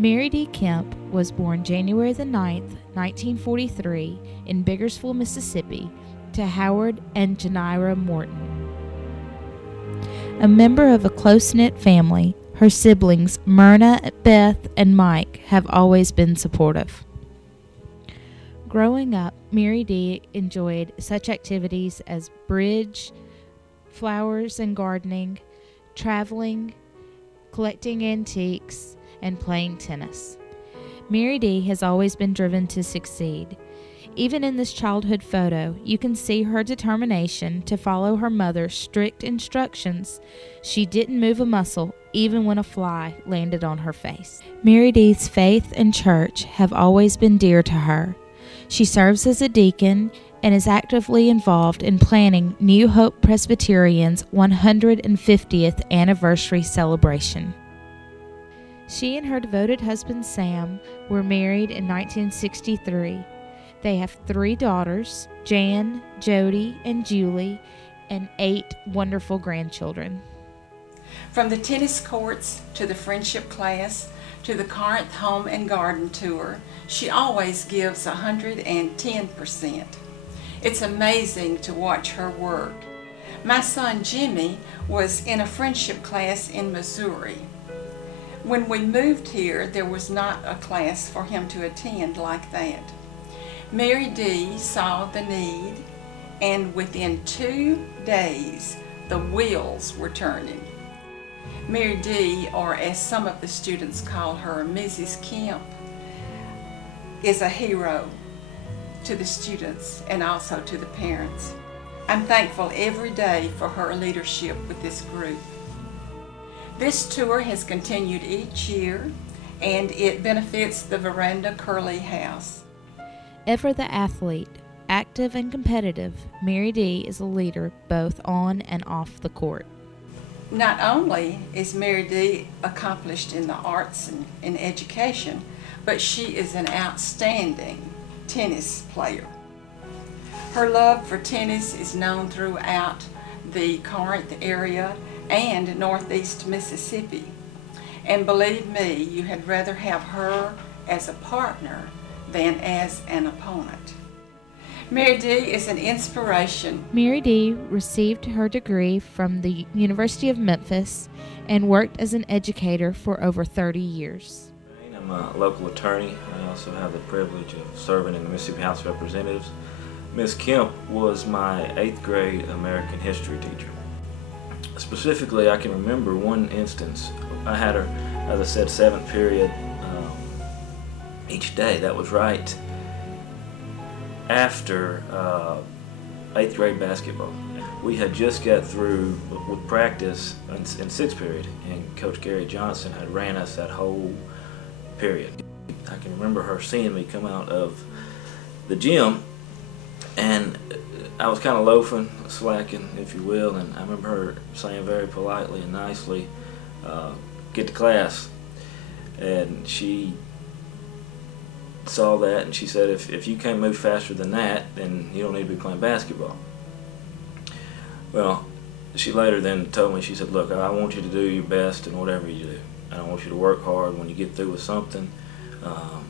Mary D. Kemp was born January the 9th, 1943, in Biggersville, Mississippi, to Howard and Janira Morton. A member of a close-knit family, her siblings Myrna, Beth, and Mike have always been supportive. Growing up, Mary D. enjoyed such activities as bridge, flowers and gardening, traveling, collecting antiques, and playing tennis. Mary D. has always been driven to succeed. Even in this childhood photo, you can see her determination to follow her mother's strict instructions. She didn't move a muscle, even when a fly landed on her face. Mary D.'s faith and church have always been dear to her. She serves as a deacon and is actively involved in planning New Hope Presbyterian's 150th anniversary celebration. She and her devoted husband Sam were married in 1963. They have 3 daughters, Jan, Jody, and Julie, and 8 wonderful grandchildren. From the tennis courts to the friendship class to the Corinth Home and Garden Tour, she always gives 110%. It's amazing to watch her work. My son Jimmy was in a friendship class in Missouri. When we moved here, there was not a class for him to attend like that. Mary D. saw the need, and within 2 days, the wheels were turning. Mary D., or as some of the students call her, Mrs. Kemp, is a hero to the students and also to the parents. I'm thankful every day for her leadership with this group. This tour has continued each year, and it benefits the Veranda Curley House. Ever the athlete, active and competitive, Mary D. is a leader both on and off the court. Not only is Mary D. accomplished in the arts and in education, but she is an outstanding tennis player. Her love for tennis is known throughout the Corinth area and northeast Mississippi. And believe me, you had rather have her as a partner than as an opponent. Mary D. is an inspiration. Mary D. received her degree from the University of Memphis and worked as an educator for over 30 years. I'm a local attorney. I also have the privilege of serving in the Mississippi House of Representatives. Ms. Kemp was my 8th grade American history teacher. Specifically, I can remember one instance. I had her, as I said, 7th period each day. That was right after 8th grade basketball. We had just got through with practice in 6th period, and Coach Gary Johnson had ran us that whole period. I can remember her seeing me come out of the gym, and I was kind of loafing, slacking, if you will, and I remember her saying very politely and nicely, "Get to class." And she saw that, and she said, if you can't move faster than that, then you don't need to be playing basketball. Well, she later then told me, she said, "Look, I want you to do your best in whatever you do. I want you to work hard. When you get through with something,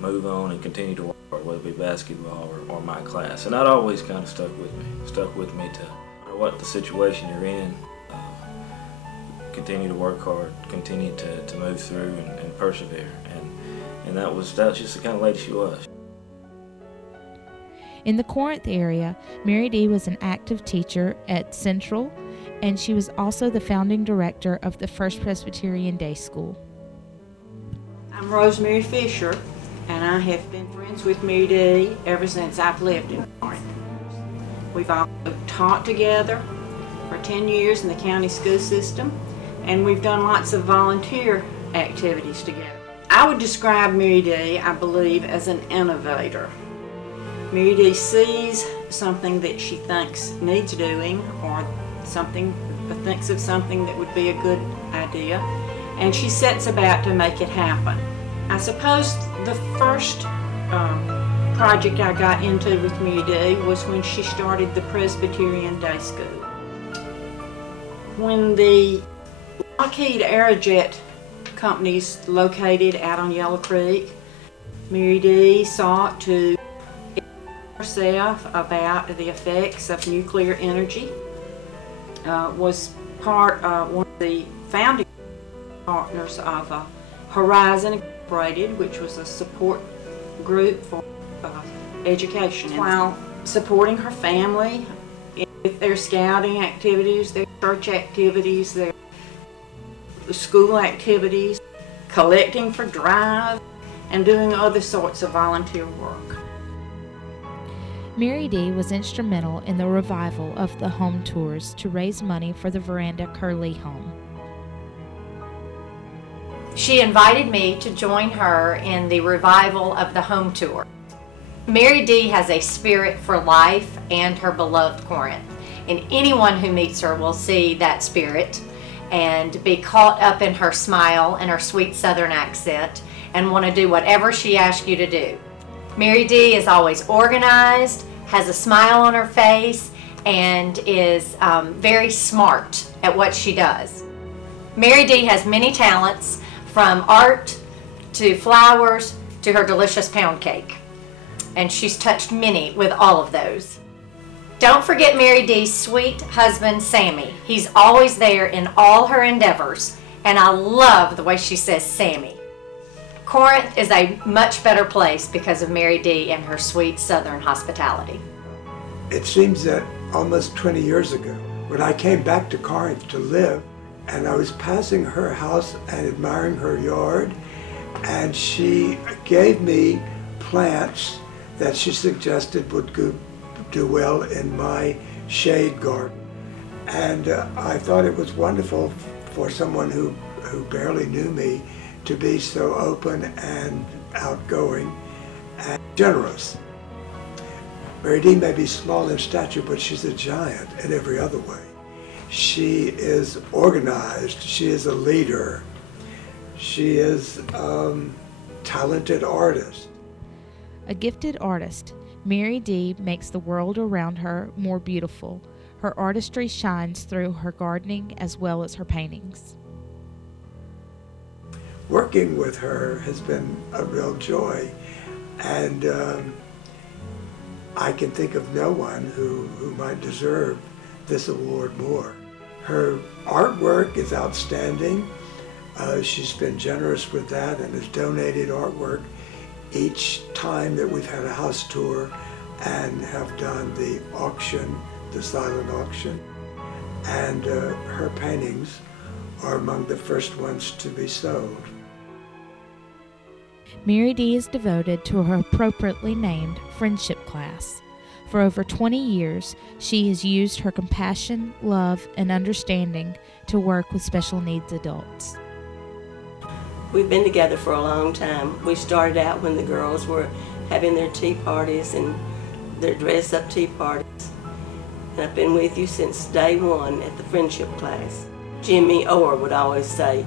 move on and continue to work hard, whether it be basketball or my class." And that always kind of stuck with me to no matter what the situation you're in, continue to work hard, continue to move through and persevere. And that was just the kind of lady she was. In the Corinth area, Mary D. was an active teacher at Central, and she was also the founding director of the First Presbyterian Day School. I'm Rosemary Fisher, and I have been friends with Mary D. ever since I've lived in Corinth. We've also taught together for 10 years in the county school system, and we've done lots of volunteer activities together. I would describe Mary D., I believe, as an innovator. Mary D. sees something that she thinks needs doing, or thinks of something that would be a good idea, and she sets about to make it happen. I suppose the first project I got into with Mary D. was when she started the Presbyterian Day School. When the Lockheed Aerojet companies located out on Yellow Creek. Mary Dee sought to educate herself about the effects of nuclear energy, was one of the founding partners of Horizon Incorporated, which was a support group for education, while supporting her family with their scouting activities, their church activities, their school activities, collecting for drive, and doing other sorts of volunteer work. Mary Dee was instrumental in the revival of the home tours to raise money for the Veranda Curley home. She invited me to join her in the revival of the home tour. Mary Dee has a spirit for life and her beloved Corinth, and anyone who meets her will see that spirit and be caught up in her smile and her sweet southern accent and want to do whatever she asks you to do. Mary Dee is always organized, has a smile on her face, and is very smart at what she does. Mary Dee has many talents, from art to flowers to her delicious pound cake. And she's touched many with all of those. Don't forget Mary Dee's sweet husband, Sammy. He's always there in all her endeavors, and I love the way she says Sammy. Corinth is a much better place because of Mary Dee and her sweet southern hospitality. It seems that almost 20 years ago, when I came back to Corinth to live, and I was passing her house and admiring her yard, and she gave me plants that she suggested would do well in my shade garden. And I thought it was wonderful for someone who barely knew me to be so open and outgoing and generous. Mary Dee may be small in stature, but she's a giant in every other way. She is organized, she is a leader, she is a talented artist. A gifted artist, Mary Dee makes the world around her more beautiful. Her artistry shines through her gardening as well as her paintings. Working with her has been a real joy, and I can think of no one who might deserve this award more. Her artwork is outstanding. She's been generous with that and has donated artwork each time that we've had a house tour and have done the auction, the silent auction. And her paintings are among the first ones to be sold. Mary Dee is devoted to her appropriately named friendship class. For over 20 years, she has used her compassion, love, and understanding to work with special needs adults. We've been together for a long time. We started out when the girls were having their tea parties and their dress-up tea parties. And I've been with you since day one at the friendship class. Jimmy Orr would always say,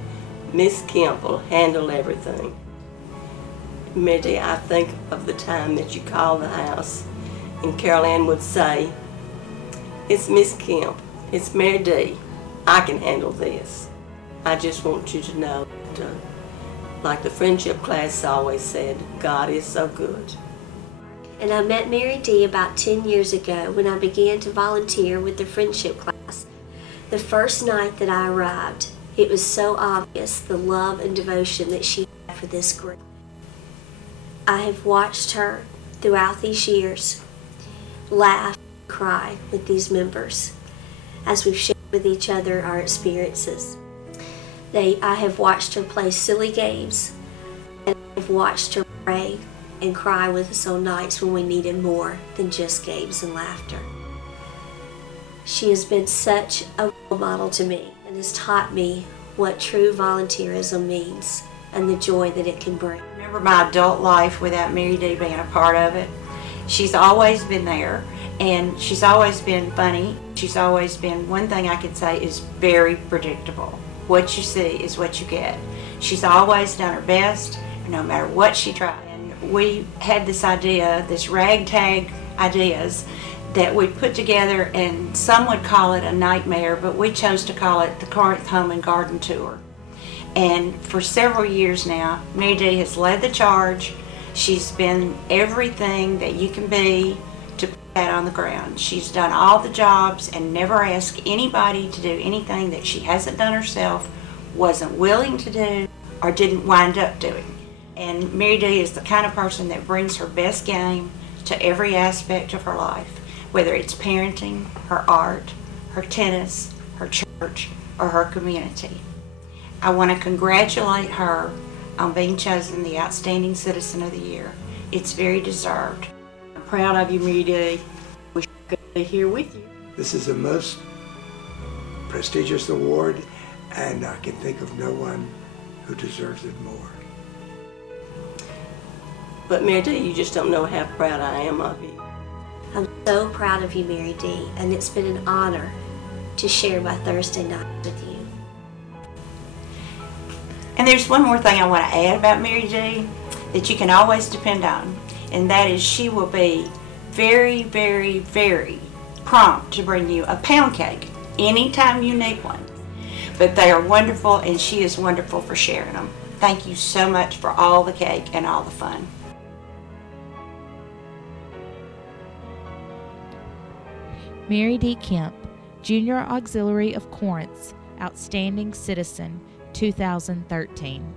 Miss Kemp will handle everything. Mary Dee, I think of the time that you called the house and Carol Ann would say, it's Miss Kemp, it's Mary Dee, I can handle this. I just want you to know that, like the friendship class always said, God is so good. And I met Mary Dee about 10 years ago when I began to volunteer with the friendship class. The first night that I arrived, it was so obvious the love and devotion that she had for this group. I have watched her throughout these years laugh and cry with these members as we've shared with each other our experiences. I have watched her play silly games, and I've watched her pray and cry with us on nights when we needed more than just games and laughter. She has been such a role model to me and has taught me what true volunteerism means and the joy that it can bring. I remember my adult life without Mary Dee being a part of it. She's always been there, and she's always been funny. She's always been, one thing I can say is very predictable. What you see is what you get. She's always done her best, no matter what she tried. And we had this idea, this ragtag ideas, that we put together, and some would call it a nightmare, but we chose to call it the Corinth Home and Garden Tour. And for several years now, Mary Dee has led the charge. She's been everything that you can be to put that on the ground. She's done all the jobs and never asked anybody to do anything that she hasn't done herself, wasn't willing to do, or didn't wind up doing. And Mary Dee is the kind of person that brings her best game to every aspect of her life, whether it's parenting, her art, her tennis, her church, or her community. I want to congratulate her on being chosen the Outstanding Citizen of the Year. It's very deserved. I'm proud of you, Mary Dee. Wish I could be here with you. This is the most prestigious award, and I can think of no one who deserves it more. But Mary Dee, you just don't know how proud I am of you. I'm so proud of you, Mary Dee, and it's been an honor to share my Thursday night with you. And there's one more thing I want to add about Mary Dee that you can always depend on, and that is she will be very, very, very prompt to bring you a pound cake anytime you need one. But they are wonderful, and she is wonderful for sharing them. Thank you so much for all the cake and all the fun. Mary D. Kemp, Junior Auxiliary of Corinth, Outstanding Citizen, 2013.